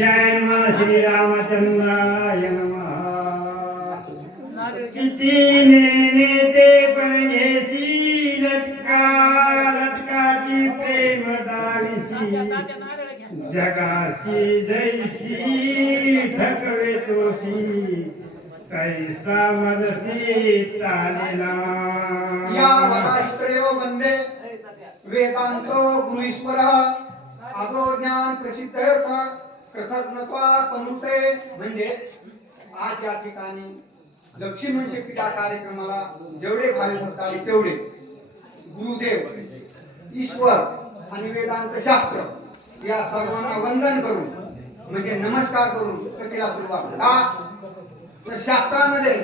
गणेशाय नम श्रीरामचंद्राय नम। किती नेते पण घ्यायची लटका लटकाची प्रेम दाविशी जगाशी दैशी ठकवे तोशी कैसा मदसी चालेला। या वदाश्रयो वंदे वेदांतो गुरुईश्वर अगो ज्ञान प्रसिद्ध कृतज्ञता पनुते म्हणजे आज या ठिकाणी लक्ष्मी शक्तीच्या कार्यक्रमाला जेवढे भाविक भक्त आले तेवढे. गुरुदेव ईश्वर आणि वेदांत शास्त्र या सर्वांना वंदन करून म्हणजे नमस्कार करून कथेला सुरुवात का तर शास्त्रामध्ये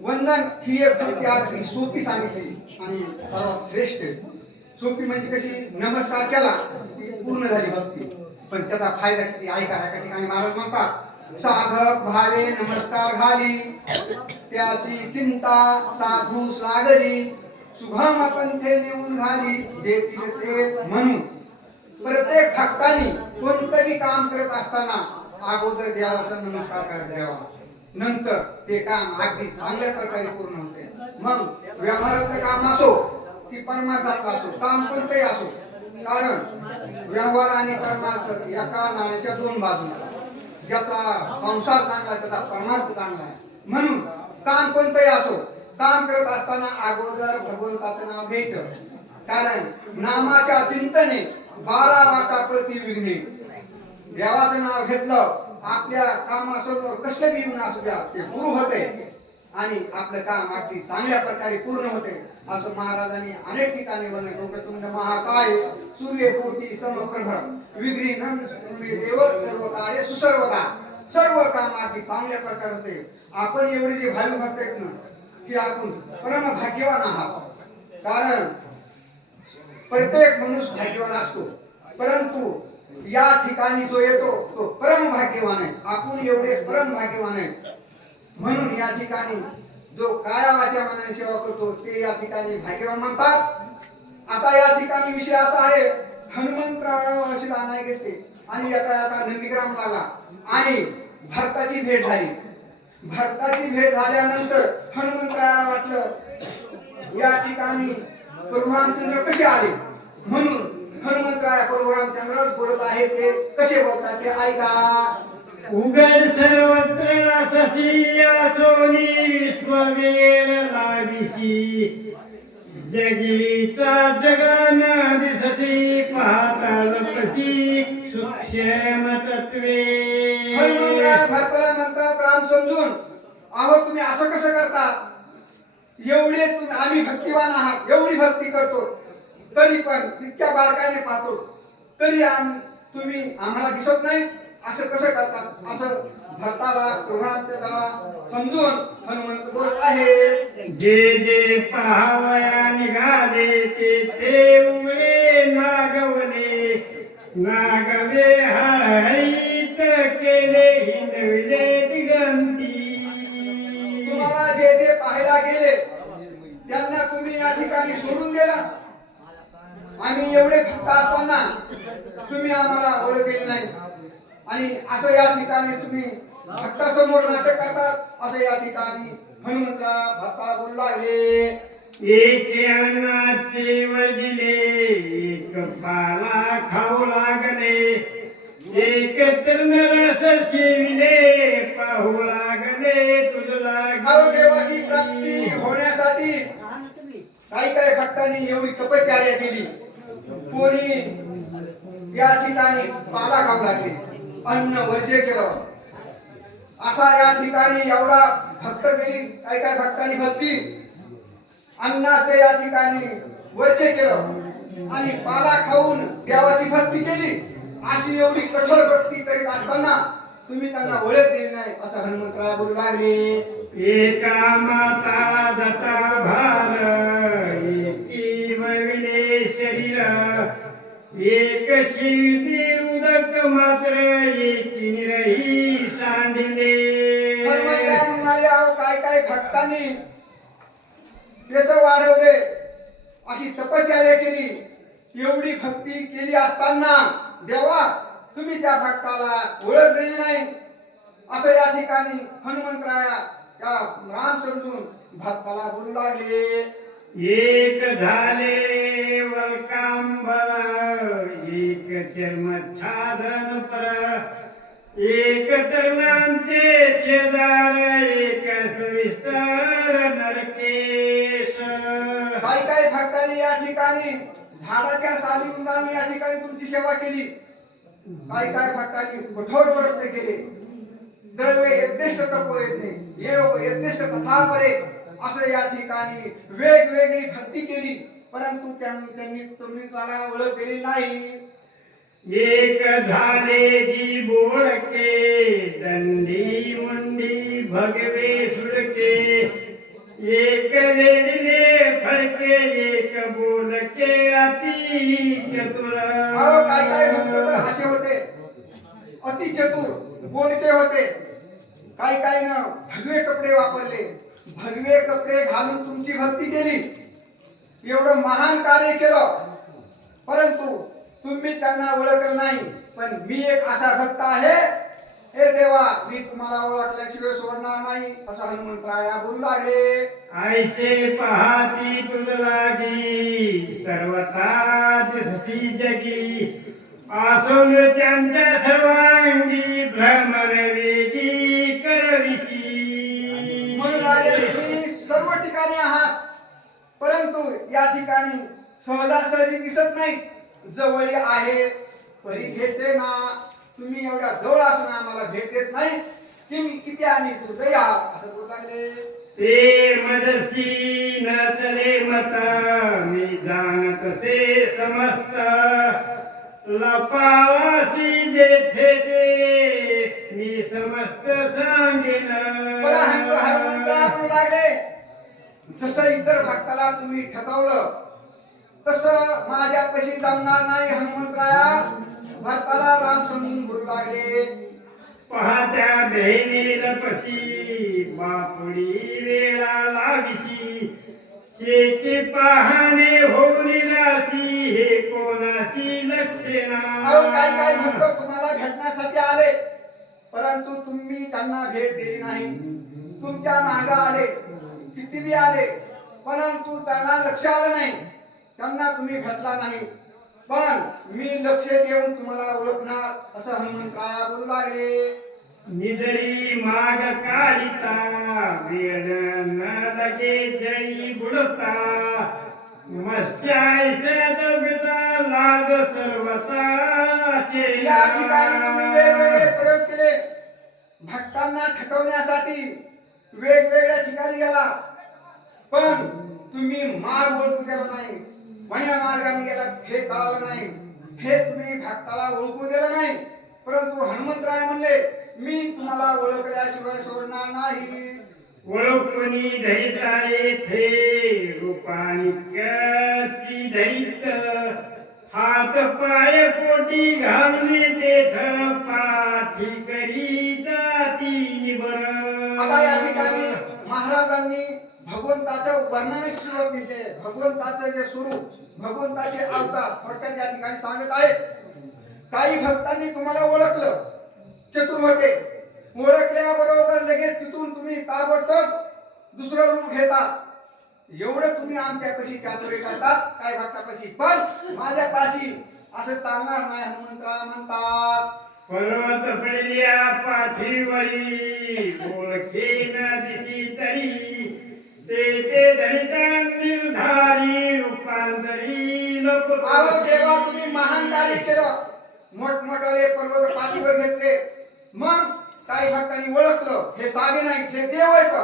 वंदन ही एक भक्ती अगदी सोपी सांगितली आणि सर्वात श्रेष्ठ. सोपी म्हणजे कशी? नमस्कार केला पूर्ण झाली भक्ती. पण त्याचा फायदा किती ऐका एका ठिकाणी महाराज म्हणतात साधक भावे नमस्कार घाली त्याची चिंता साधूस लागली सुगम पंथे लिहून घाली जे तिले ते म्हणून प्रत्येक भक्तानी कोणतंही काम करत असताना अगोदर देवाचा नमस्कार करत द्यावा नंतर ते काम अगदी चांगल्या प्रकारे पूर्ण होते. मग व्यवहारातलं काम असो की परमार्थातलं असो काम कोणतंही असो कारण व्यवहार आणि परमार्थ एका नाण्याच्या दोन बाजू ज्याचा संसार चांगला आहे त्याचा परमार्थ चांगला आहे. म्हणून काम कोणतंही असो काम करत असताना अगोदर भगवंताचं नाव घ्यायचं. कारण नामाच्या चिंतने बारा वाटा प्रति विघ्ने. देवाचं नाव घेतलं आपल्या कामासमोर कसले बी असू द्या ते पूर्ण होते आणि आपलं काम अगदी चांगल्या प्रकारे पूर्ण होते. असं महाराजांनी अनेक ठिकाणी वर्णन गोपतुंड महाकाय सूर्यकोटी समप्रभ विग्री देव सर्व कार्य सुसर्वदा. सर्व काम अगदी चांगल्या प्रकारे होते. आपण एवढे जे भावी भक्त आहेत ना की आपण परम भाग्यवान आहात. कारण प्रत्येक मनुष्य भाग्यवान असतो. परंतु या ठिकाणी जो येतो तो परम भाग्यवान आहे. आपण एवढे परम भाग्यवान आहे म्हणून या ठिकाणी जो कायावाच्या मनाने सेवा करतो ते या ठिकाणी भाग्यवान म्हणतात आता या ठिकाणी विषय असा आहे हनुमंतराव घेते नाही घेतले आणि आता आता नंदीग्राम लागला. आणि भारताची भेट झाली. भारताची भेट झाल्यानंतर हनुमंतरायाला वाटलं या ठिकाणी प्रभू रामचंद्र कसे आले? म्हणून हनुमंतराया प्रभू रामचंद्रच बोलत आहे ते कसे बोलतात ते ऐका. उघड सर्वत्र अससी सोनी विश्ववेर लाविशी जगीचा जगन दिसती पाहता कशी सूक्ष्म तत्वे हनुमंतराय भरताला म्हणतात समजून अहो तुम्ही असं कसं करता? एवढे तुम्ही आम्ही भक्तिवान आहात एवढी भक्ती करतो. तरी पण तितक्या बारकाईने पाहतो. तरी आम तुम्ही आम्हाला दिसत नाही असं कसं करतात? असं भरताला प्रभुरामचंद्राला समजून हनुमंत बोलत आहेत. जे जे पाहावया निघाले ते ते उघडे नागवले नागवे हरहित केले हिंदविले दिगंती. तुम्हाला जे जे पाहायला गेले त्यांना तुम्ही या ठिकाणी सोडून दिला आम्ही एवढे भक्त असताना तुम्ही आम्हाला ओळख दिली नाही. आणि असं या ठिकाणी तुम्ही भक्तासमोर नाटक करतात असं या ठिकाणी हनुमंतराव भक्ताला बोलू लागले. एक अन्नाचे वदिले एक पाला खाऊ लागले. एक तृणरस शिविले पाहू लागले तुझ अहो देवाची प्राप्ती होण्यासाठी काही काही भक्तांनी एवढी तपश्चर्या केली. कोणी या ठिकाणी पाला खाऊ लागले. अन्न वर्ज्य केलं. असा या ठिकाणी एवढा भक्त केली काही काही भक्तांनी भक्ती. अन्नाचे या ठिकाणी वर्ज्य केलं. आणि पाला खाऊन देवाची भक्ती केली. अशी एवढी कठोर भक्ती करीत असताना तुम्ही त्यांना ओळख दिली नाही असं हनुमंतराव बोलू लागले. एका माता एक शिवती उदक मात्र एकी निरही सांडिले. हनुमंतराव म्हणाले अहो काय काय भक्तांनी केस वाढवले अशी तपश्चर्या केली एवढी भक्ती केली असताना देवा तुम्ही त्या भक्ताला ओळख दिली नाही. असं या ठिकाणी हनुमंतराया त्या राम समजून भक्ताला बोलू लागले. एक झाले वलकांबर एक छादन पर एक तरुणांचे शेजार एक सविस्तर नरकेश. काही काही भक्तांनी या ठिकाणी? झाडाच्या साली उन्हाळून या ठिकाणी तुमची सेवा केली. काही काही भक्तांनी कठोर प्रयत्न केले. दळवे यज्ञेष्ठ तपोयज्ञे योग यज्ञेश तथा परे. असं या ठिकाणी वेगवेगळी भक्ती केली. परंतु त्यांनी तुम्ही त्याला ओळख दिली नाही. एक झाले जी बोडके दंडी मुंडी भगवे सुडके एक रेडले फडके एक बोलके अति चतुर। अहो काय काय भक्त तर असे होते. अति चतुर बोलके होते. काय काय ना भगवे कपडे वापरले. भगवे कपडे घालून तुमची भक्ती केली. एवढं महान कार्य केलं. परंतु तुम्ही त्यांना ओळखलं नाही पण मी एक असा भक्त आहे. हे देवा मी तुम्हाला ओळखल्याशिवाय सोडणार नाही असं हनुमंतराया बोलू लागले. ऐसे पहाती तुझ लागी सर्वता दिसशी जगी. आसोल त्यांच्या सर्वांगी भ्रमर वेगी करविशी. म्हणून आले तुम्ही सर्व ठिकाणी आहात परंतु या ठिकाणी सहजासहजी दिसत नाही जवळ आहे परी भेटते ना. तुम्ही एवढ्या जवळ असून आम्हाला भेट देत नाही. की मी किती आणि तू दया असं बोलू लागले. ते मदसी न चले मत मी जाणत से समस्त. लपावासी जेथे ते मी समस्त सांगेन. हनुमंतराया म्हणू लागले. जसं इतर भक्ताला तुम्ही ठकवलं तसं माझ्यापाशी जमणार नाही हनुमंतराया. भक्ताला राम समजून बोलू लागले. पाहत्या बहिणीला पशी बापुडी वेळा लाविशी. शेती पाहणे होऊनिलाची हे कोणाशी लक्षणा अहो काय काय भक्त तुम्हाला भेटण्यासाठी आले. परंतु तुम्ही त्यांना भेट दिली नाही. तुमच्या माग आले किती बी आले परंतु त्यांना लक्ष आलं नाही. त्यांना तुम्ही भेटला नाही. पण मी लक्ष देऊन तुम्हाला ओळखणार असं हनुमंतराया बोलू लागले? निदरी माग काढिता वेड न लगे जई बुडता. मत्स्यायस दबिता लाग सर्वता या ठिकाणी तुम्ही वेगवेगळे प्रयोग केले. भक्तांना ठकवण्यासाठी वेगवेगळ्या ठिकाणी गेला. पण तुम्ही मार्ग ओळखू दिला नाही. कोण्या मार्गाने गेला हे कळालं नाही. हे तुम्ही भक्ताला ओळखू दिलं नाही. परंतु हनुमंतराय म्हणले मी तुम्हाला ओळखल्याशिवाय सोडणार नाही. ओळखुनी धरिता येथे रूपानिक्याची धरित. हात पाय पोटी घालणे तेथ पाठी करीता ती आता या ठिकाणी महाराजांनी भगवंताचं वर्णनाची सुरुवात केली आहे. भगवंताचं जे स्वरूप भगवंताचे अवतार थोडक्यात या ठिकाणी सांगत आहे काही भक्तांनी तुम्हाला ओळखलं चतुर होते. ओळखल्याबरोबर लगेच तिथून तुम्ही ताबडतोब दुसरं रूप घेता. एवढं तुम्ही आमच्या कशी चातुर्य करतात काही भक्तापाशी. पण माझ्या पाशी असं चालणार नाही हनुमंतरा म्हणतात. पर्वत पडल्या पाठीवरी ओळखे न दिशी तरी ते ते धरिता निर्धारी रूपांतरी अहो देवा तुम्ही महान कार्य केलं. मोठमोठाले पर्वत पाठीवर घेतले. मग काही भक्तांनी ओळखलं हे साधे नाही हे देव आहेत.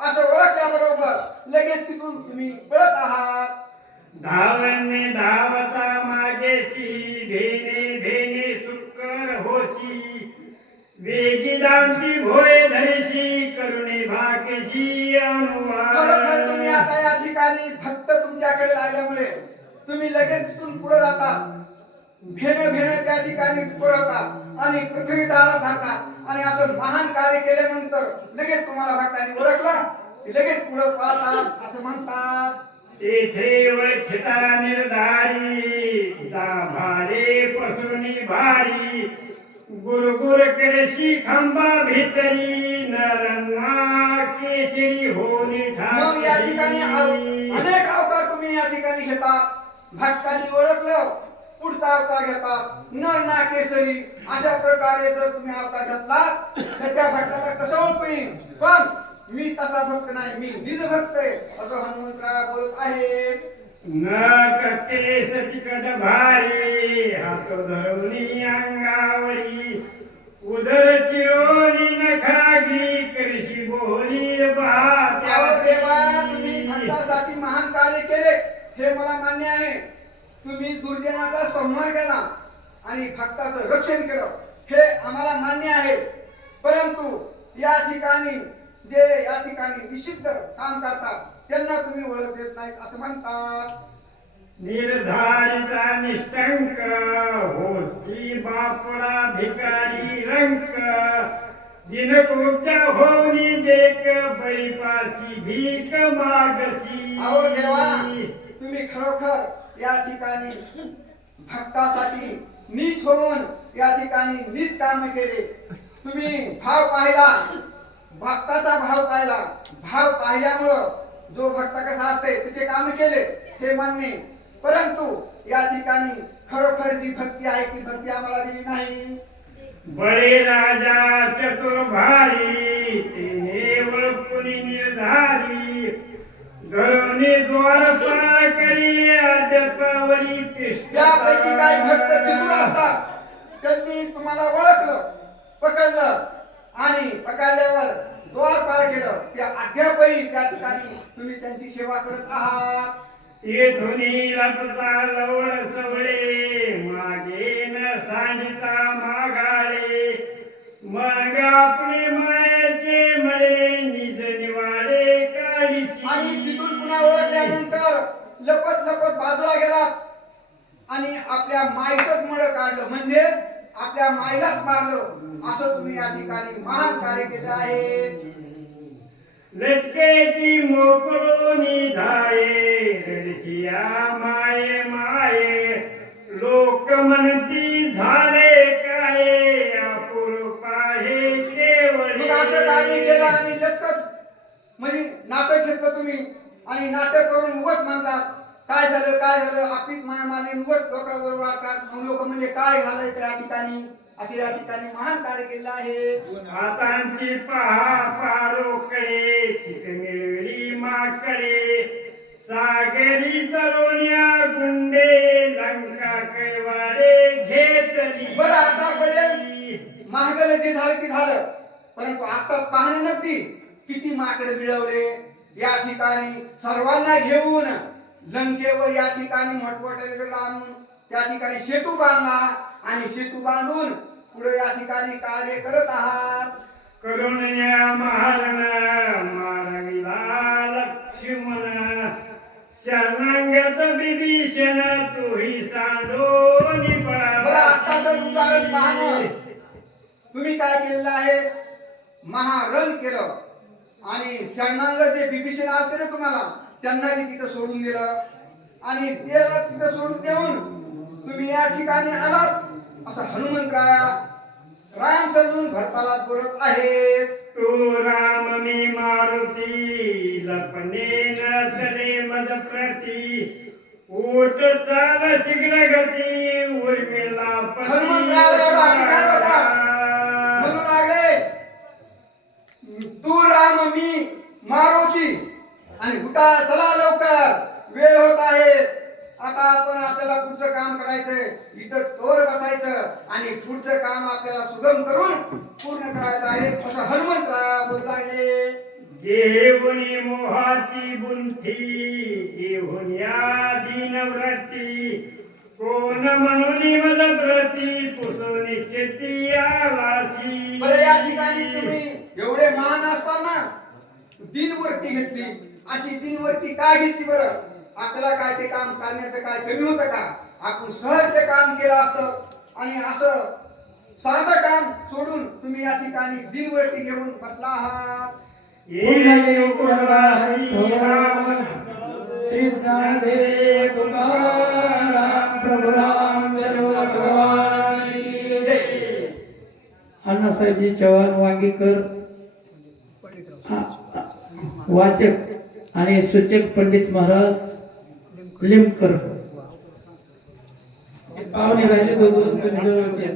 असं ओळखल्याबरोबर लगेच तिथून तुम्ही पळत आहात. धावणे धावता मागेशी भेने भेने सुकर होशी. वेगी दांती भोय धरिशी करुणे भाकेशी खरोखर तुम्ही आता या ठिकाणी भक्त तुमच्याकडे राहिल्यामुळे तुम्ही लगेच तिथून पुढे जाता. भेन भेन त्या ठिकाणी पुरवतात आणि पृथ्वी दारात धरतात आणि असं महान कार्य केल्यानंतर लगेच तुम्हाला भक्तांनी ओळखलं की लगेच पुढे पाहतात असं म्हणतात. तेथे वळखिता निर्धारी भारे पसरुनी भारी. गुरगुर करशी खांबा भितरी नरमा केशरी होनी मग या ठिकाणी अ- अनेक अवतार तुम्ही या ठिकाणी घेतात. भक्तांनी ओळखलं पुढचा अवतार घेतात. नर ना केसरी अशा प्रकारे जर तुम्ही अवतार घेतला तर त्या भक्ताला कसं ओळख येईल पण मी तसा भक्त नाही मी निज भक्त आहे असं हनुमंतराय बोलत आहे न केस तिकट भारी हात धरुनी अंगावरी उदर चिरोनी नखागी करशी बोली देवा तुम्ही भक्तासाठी महान कार्य केले हे मला मान्य आहे. तुम्ही दुर्जनाचा संहार केला आणि भक्ताचं रक्षण केलं हे आम्हाला मान्य आहे. परंतु या ठिकाणी जे या ठिकाणी निषिद्ध काम करतात त्यांना तुम्ही ओळख देत नाहीत असं म्हणतात. निर्धारिता निष्टंक होसी बापडा भिकारी रंक. दिनकोच्या होनी देक बैपाची भीक मागसी अहो देवा तुम्ही खरोखर या ठिकाणी भक्तासाठी नीच होऊन या ठिकाणी नीच काम केले. तुम्ही भाव पाहिला भक्ताचा भाव पाहिला. भाव पाहिल्यामुळं जो भक्त कसा असते तिचे काम केले हे मान्य. परंतु या ठिकाणी खरोखर जी भक्ती आहे ती भक्ती आम्हाला दिली नाही. बळे राजा चतुर भारी तिने वळपुनी निर्धारी. धरुणी द्वारपाळ करी अद्यापवरी कृष्ण त्यापैकी काही भक्त चतुर असतात. त्यांनी तुम्हाला ओळखलं पकडलं आणि पकडल्यावर द्वारपाळ केलं. त्या अद्यापही त्या ठिकाणी तुम्ही त्यांची सेवा करत आहात. येथुनी लपता लवळ सवळे मागे न मागाळे मग निज निवाडे आणि तिथून पुन्हा ओळखल्यानंतर लपत लपत बाजूला गेलात. आणि आपल्या माईचंच मळ काढलं. म्हणजे आपल्या माईलाच मारलं. असं तुम्ही या ठिकाणी महान कार्य केलं आहे. लटकेची मोकळोनी धाये रडशिया माये माये. लोक म्हणती झाले काय? अपूर्व आहे केवळ असं कार्य केलं आणि लटकत म्हणजे नाटक घेतलं तुम्ही. आणि नाटक करून उगत म्हणतात काय झालं काय झालं? आपलीच माया माने उगत लोकांबरोबर वाटतात मग लोक म्हणले काय झालंय त्या ठिकाणी? असे या ठिकाणी महान कार्य केलं आहे. हातांची पहा पारोकडे चित मिळवली माकडे. सागरी तरुण्या गुंडे लंका कैवाडे घेतली. बरं आतापर्यंत महागल जे झालं ते झालं. परंतु आता पाहणे नक्की किती माकडे मिळवले. या ठिकाणी सर्वांना घेऊन लंकेवर या ठिकाणी मोठमोठे दगड आणून त्या ठिकाणी सेतू बांधला. आणि सेतू बांधून पुढे या ठिकाणी कार्य करत आहात. करुण्या महारण मारविला लक्ष्मण शरणांगत विभीषण तुही सांडोनी बरं आत्ताच उदाहरण पाहणं. तुम्ही काय केलेलं आहे? महारण केलं. आणि शरणांग जे बिभीषण आलते ना तुम्हाला त्यांना बी तिथं सोडून दिलं. आणि त्याला तिथं सोडून देऊन तुम्ही या ठिकाणी आलात. असं हनुमंतराया राम समजून भरताला बोलत आहेत. तू राम मी मारुती लपणे न चले मद प्रती. ऊट चाल शीघ्र गती उर्मिला हनुमंतरायाला एवढा अधिकार होता. म्हणू लागले तू राम मी मारुती. आणि गुटा चला लवकर. वेळ होत आहे. आता आपण आपल्याला पुढचं काम करायचंय. इथंच कवर बसायचं आणि पुढचं काम आपल्याला सुगम करून पूर्ण करायचं आहे. असं हनुमंतराया बोलू लागले घेऊनी मोहाची बुंथी घेऊन या दीनव्रती. कोण म्हणून मद प्रती पुसोनी चेती आलाची बरं या ठिकाणी तुम्ही एवढे महान असताना दिनवरती घेतली. अशी दिनवरती काय घेतली बरं? आपल्याला काय ते काम करण्याचं काय कमी होतं का? आपण सहज ते काम केलं असतं. आणि असं साधं काम सोडून तुम्ही या ठिकाणी दिनवरती घेऊन बसला आहात. श्री अण्णासाहेबजी चव्हाण वांगीकर वाचक आणि सूचक पंडित महाराज लिमकर पाहुणे राहिले दोन दोन जवळचे.